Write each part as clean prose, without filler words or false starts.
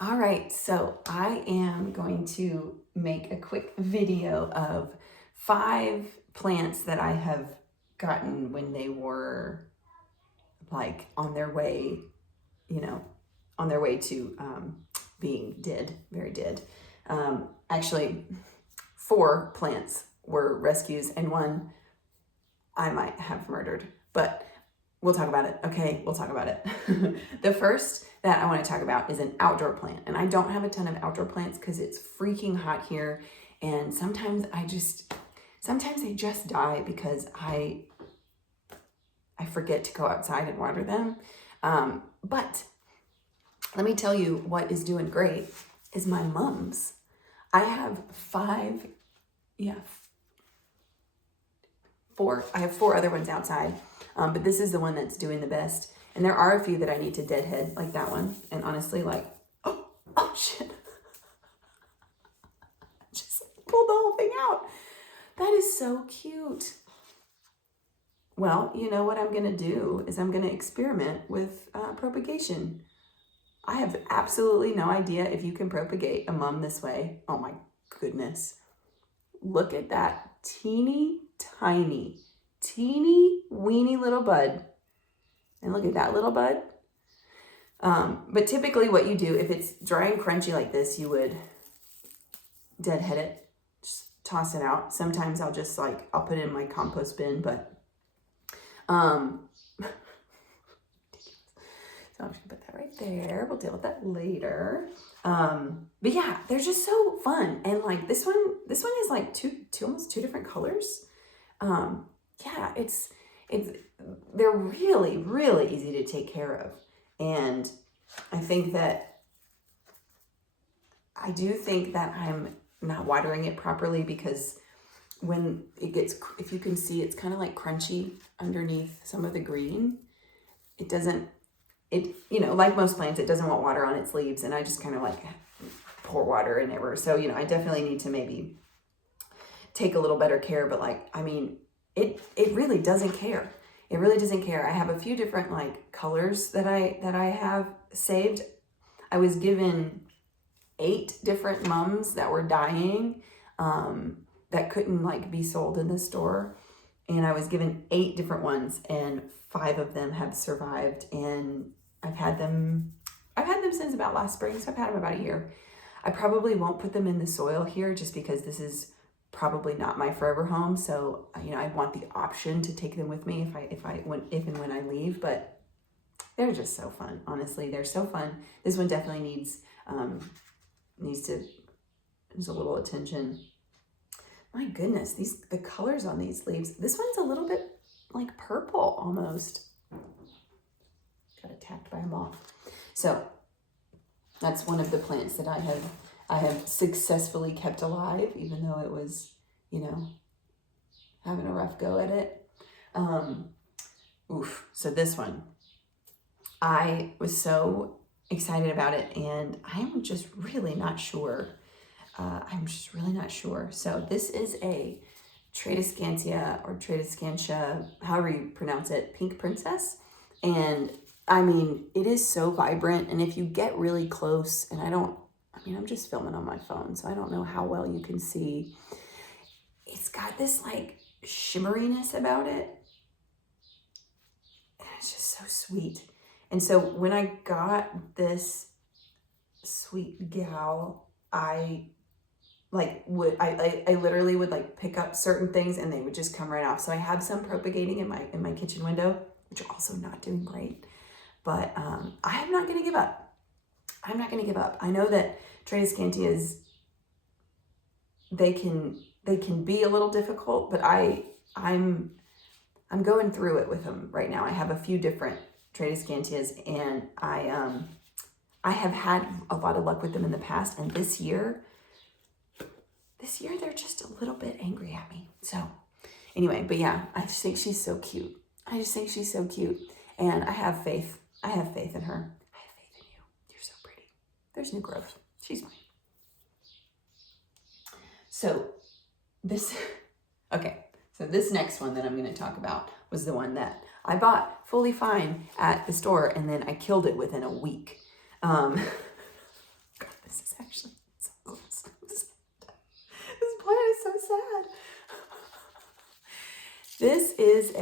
All right, so I am going to make a quick video of 5 plants that I have gotten when they were like on their way, you know, on their way to being dead, very dead. Actually, 4 plants were rescues and 1 I might have murdered, but we'll talk about it. Okay, we'll talk about it. The first that I want to talk about is an outdoor plant. And I don't have a ton of outdoor plants because it's freaking hot here. And sometimes they just die because I forget to go outside and water them. But let me tell you what is doing great is my mums. I have 4. I have 4 other ones outside. But this is the one that's doing the best. And there are a few that I need to deadhead, like that one. And honestly, oh shit. Just pulled the whole thing out. That is so cute. Well, you know what I'm gonna do is I'm gonna experiment with propagation. I have absolutely no idea if you can propagate a mum this way. Oh my goodness. Look at that teeny weeny little bud. And look at that little bud. But typically what you do, if it's dry and crunchy like this, you would deadhead it, just toss it out. Sometimes I'll just I'll put it in my compost bin, but so I'm just gonna put that right there. We'll deal with that later. But yeah, they're just so fun. And like this one is like almost two different colors. Yeah, they're really easy to take care of. And I do think that I'm not watering it properly because when it gets, if you can see, it's kind of like crunchy underneath some of the green. It doesn't, like most plants, it doesn't want water on its leaves. And I just kind of like pour water in everywhere. So, I definitely need to maybe take a little better care, but it really doesn't care. It really doesn't care. I have a few different colors that I have saved. I was given 8 different mums that were dying, that couldn't be sold in the store. And I was given 8 different ones and 5 of them have survived. And I've had them since about last spring. So I've had them about a year. I probably won't put them in the soil here just because this is probably not my forever home. So, I want the option to take them with me if and when I leave, but they're just so fun. Honestly, they're so fun. This one definitely needs a little attention. My goodness, the colors on these leaves. This one's a little bit like purple almost. Got attacked by a moth. So that's one of the plants that I have successfully kept alive, even though it was, having a rough go at it. So this one, I was so excited about it, and I'm just really not sure. So this is a Tradescantia or Tradescantia, however you pronounce it, pink princess. And it is so vibrant. And if you get really close, and I'm just filming on my phone, so I don't know how well you can see. It's got this shimmeriness about it. And it's just so sweet. And so when I got this sweet gal, I literally would pick up certain things and they would just come right off. So I have some propagating in my kitchen window, which are also not doing great. But I am not going to give up. I know that Tradescantias, they can be a little difficult, but I'm going through it with them right now. I have a few different Tradescantias, and I have had a lot of luck with them in the past, and this year they're just a little bit angry at me. So anyway, but yeah, I just think she's so cute. And I have faith. I have faith in her. I have faith in you. You're so pretty. There's new growth. She's fine. So this next one that I'm going to talk about was the one that I bought fully fine at the store, and then I killed it within a week. This is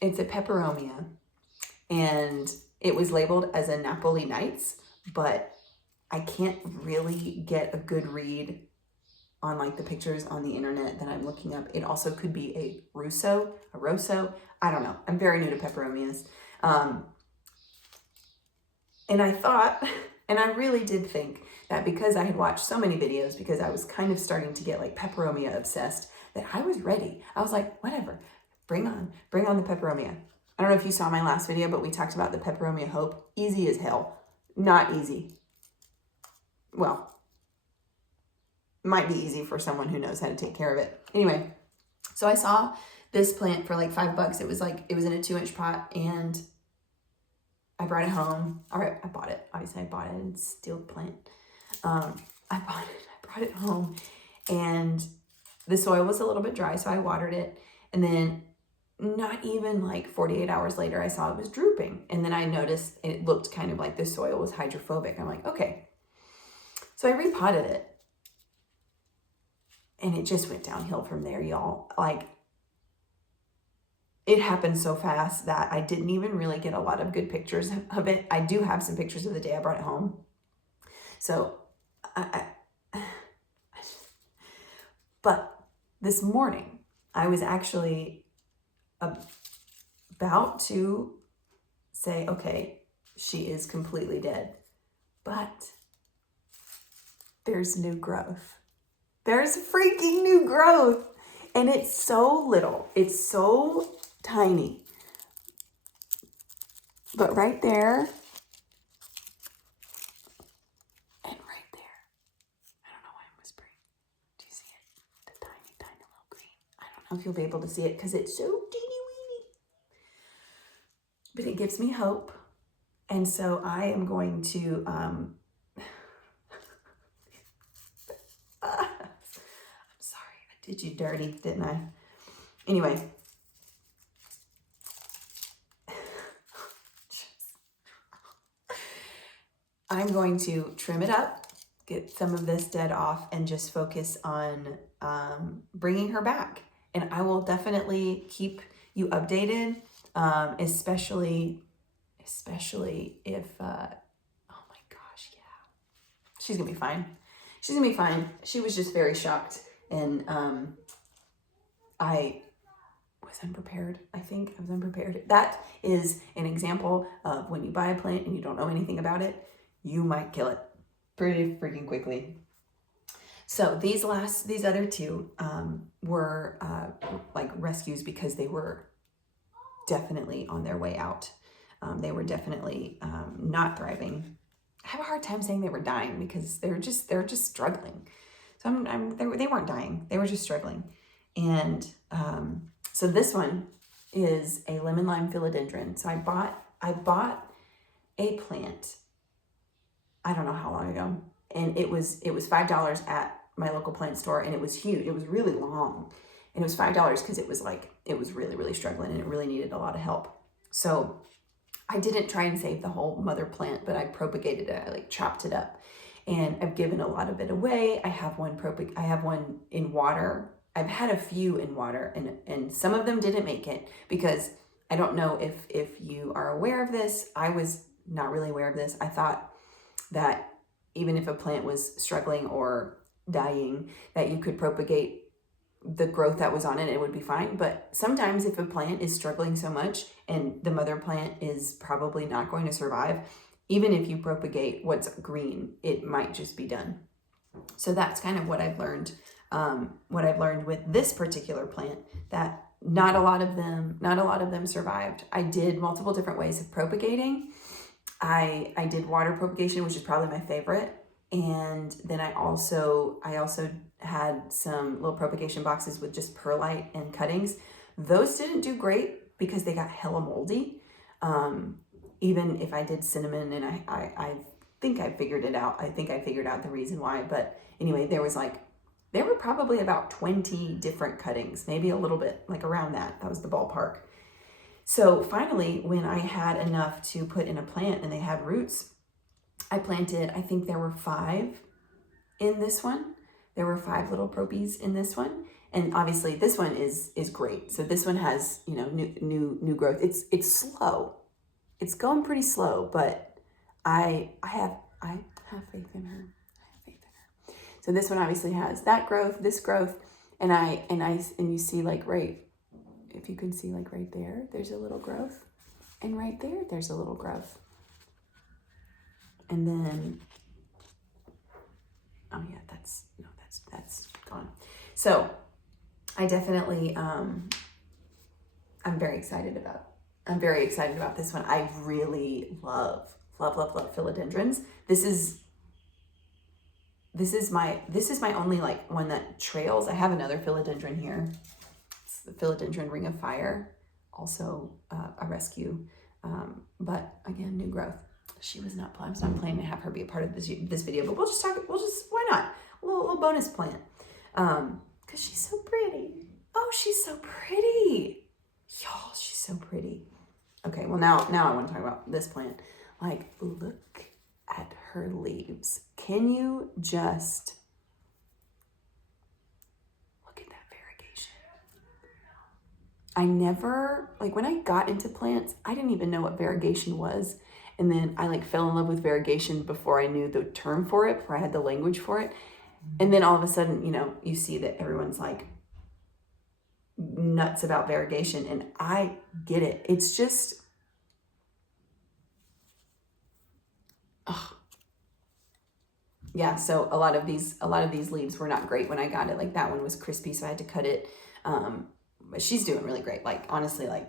it's a peperomia, and it was labeled as a Napoli Nights, but I can't really get a good read on like the pictures on the internet that I'm looking up. It also could be a Rosso. I don't know. I'm very new to peperomias. And I thought, and I really did think that because I had watched so many videos, because I was kind of starting to get like peperomia obsessed, that I was ready. I was like, whatever, bring on the peperomia. I don't know if you saw my last video, but we talked about the Peperomia Hope. Easy as hell. Not easy. Well, might be easy for someone who knows how to take care of it. Anyway, so I saw this plant for like $5. It was in a 2-inch pot, and I brought it home. All right, I bought it. Obviously I bought it. It's still a plant. I brought it home, and the soil was a little bit dry, so I watered it. And then not even like 48 hours later, I saw it was drooping. And then I noticed it looked kind of like the soil was hydrophobic. I'm like, okay. So I repotted it, and it just went downhill from there, y'all. Like, it happened so fast that I didn't even really get a lot of good pictures of it. I do have some pictures of the day I brought it home. So, but this morning, I was actually about to say, okay, she is completely dead. But there's new growth. There's freaking new growth. And it's so little. It's so tiny. But right there, and right there, I don't know why I'm whispering. Do you see it? The tiny, tiny little green. I don't know if you'll be able to see it because it's so teeny weeny. But it gives me hope. And so I am going to, I'm sorry, I did you dirty, didn't I? Anyway. I'm going to trim it up, get some of this dead off, and just focus on bringing her back. And I will definitely keep you updated, especially if, oh my gosh, yeah. She's gonna be fine. She's gonna be fine. She was just very shocked, and I was unprepared. I think I was unprepared. That is an example of when you buy a plant and you don't know anything about it, you might kill it pretty freaking quickly. So these other two were like rescues because they were definitely on their way out. They were definitely not thriving. I have a hard time saying they were dying because they're just struggling. So they weren't dying. They were just struggling. And so this one is a lemon lime philodendron. So I bought a plant, I don't know how long ago, and it was $5 at my local plant store, and it was huge. It was really long, and it was $5 because it was really, really struggling, and it really needed a lot of help. So I didn't try and save the whole mother plant, but I propagated it. I like chopped it up, and I've given a lot of it away. I have one in water. I've had a few in water, and some of them didn't make it because I don't know if you are aware of this. I was not really aware of this. I thought that even if a plant was struggling or dying, that you could propagate the growth that was on it, it would be fine. But sometimes if a plant is struggling so much and the mother plant is probably not going to survive, even if you propagate what's green, it might just be done. So that's kind of what I've learned. What I've learned with this particular plant, that not a lot of them survived. I did multiple different ways of propagating. I did water propagation, which is probably my favorite. And then I also had some little propagation boxes with just perlite and cuttings. Those didn't do great because they got hella moldy. Even if I did cinnamon, and I think I figured it out. I think I figured out the reason why. But anyway, there were probably about 20 different cuttings, maybe a little bit like around that. That was the ballpark. So finally, when I had enough to put in a plant and they had roots, I planted, I think there were 5 in this one. There were 5 little propies in this one. And obviously this one is great. So this one has, you know, new growth. It's slow. It's going pretty slow, but I have faith in her. I have faith in her. So this one obviously has that growth, this growth, and you see like right, if you can see like right there, there's a little growth, and right there, there's a little growth. And then, oh yeah, that's gone. So I definitely, I'm very excited about this one. I really love philodendrons. This is my only like one that trails. I have another philodendron here. It's the philodendron ring of fire, also a rescue, but again, new growth. I was not planning to have her be a part of this video, but why not? A little bonus plant. Cause she's so pretty. Oh, she's so pretty. Y'all, she's so pretty. Okay, well now I want to talk about this plant. Like, look at her leaves. Can you just look at that variegation? I never, like when I got into plants, I didn't even know what variegation was. And then I like fell in love with variegation before I knew the term for it, before I had the language for it. And then all of a sudden, you know, you see that everyone's like nuts about variegation, and I get it. It's just, yeah. So a lot of these leaves were not great when I got it. Like that one was crispy, so I had to cut it. But she's doing really great. Like honestly, like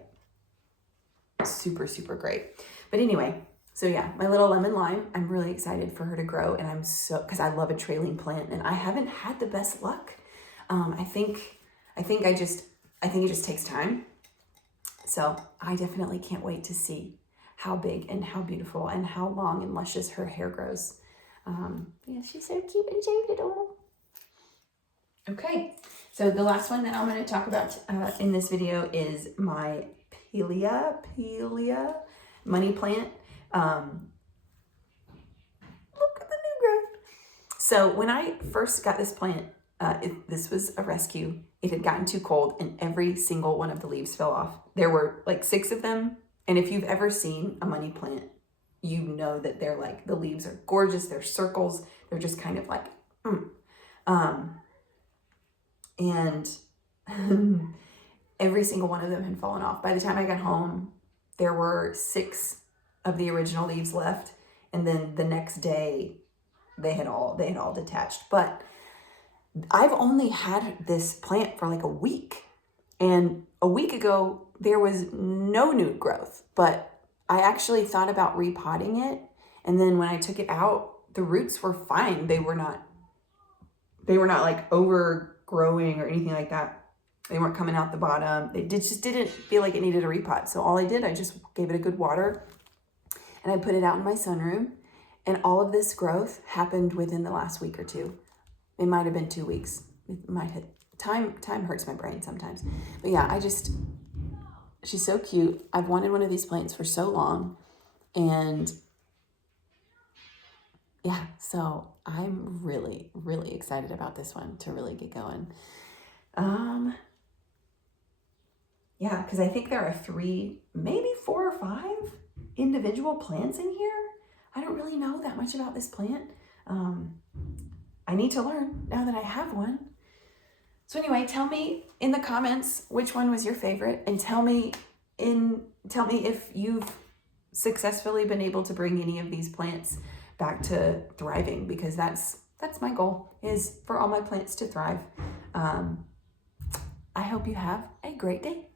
super, super great. But anyway, so yeah, my little lemon lime, I'm really excited for her to grow, and because I love a trailing plant, and I haven't had the best luck. I think it just takes time. So I definitely can't wait to see how big and how beautiful and how long and luscious her hair grows. Yeah, she's so cute and so little. Okay, so the last one that I'm going to talk about in this video is my Pilea money plant. Look at the new growth. So when I first got this plant, this was a rescue. It had gotten too cold and every single one of the leaves fell off. There were like 6 of them. And if you've ever seen a money plant, you know that they're like, the leaves are gorgeous. They're circles. They're just kind of like, and every single one of them had fallen off. By the time I got home, there were 6 of the original leaves left. And then the next day they had all detached. But I've only had this plant for like a week. And a week ago, there was no new growth, but I actually thought about repotting it. And then when I took it out, the roots were fine. They were not like overgrowing or anything like that. They weren't coming out the bottom. It just didn't feel like it needed a repot. So all I did, I just gave it a good water and I put it out in my sunroom. And all of this growth happened within the last week or 2. It might have been 2 weeks. It might have, time hurts my brain sometimes. But yeah, she's so cute. I've wanted one of these plants for so long. And yeah, so I'm really, really excited about this one to really get going. Yeah, because I think there are 3, maybe 4 or 5 individual plants in here. I don't really know that much about this plant. I need to learn now that I have one. So anyway, tell me in the comments which one was your favorite, and tell me if you've successfully been able to bring any of these plants back to thriving, because that's my goal, is for all my plants to thrive. I hope you have a great day.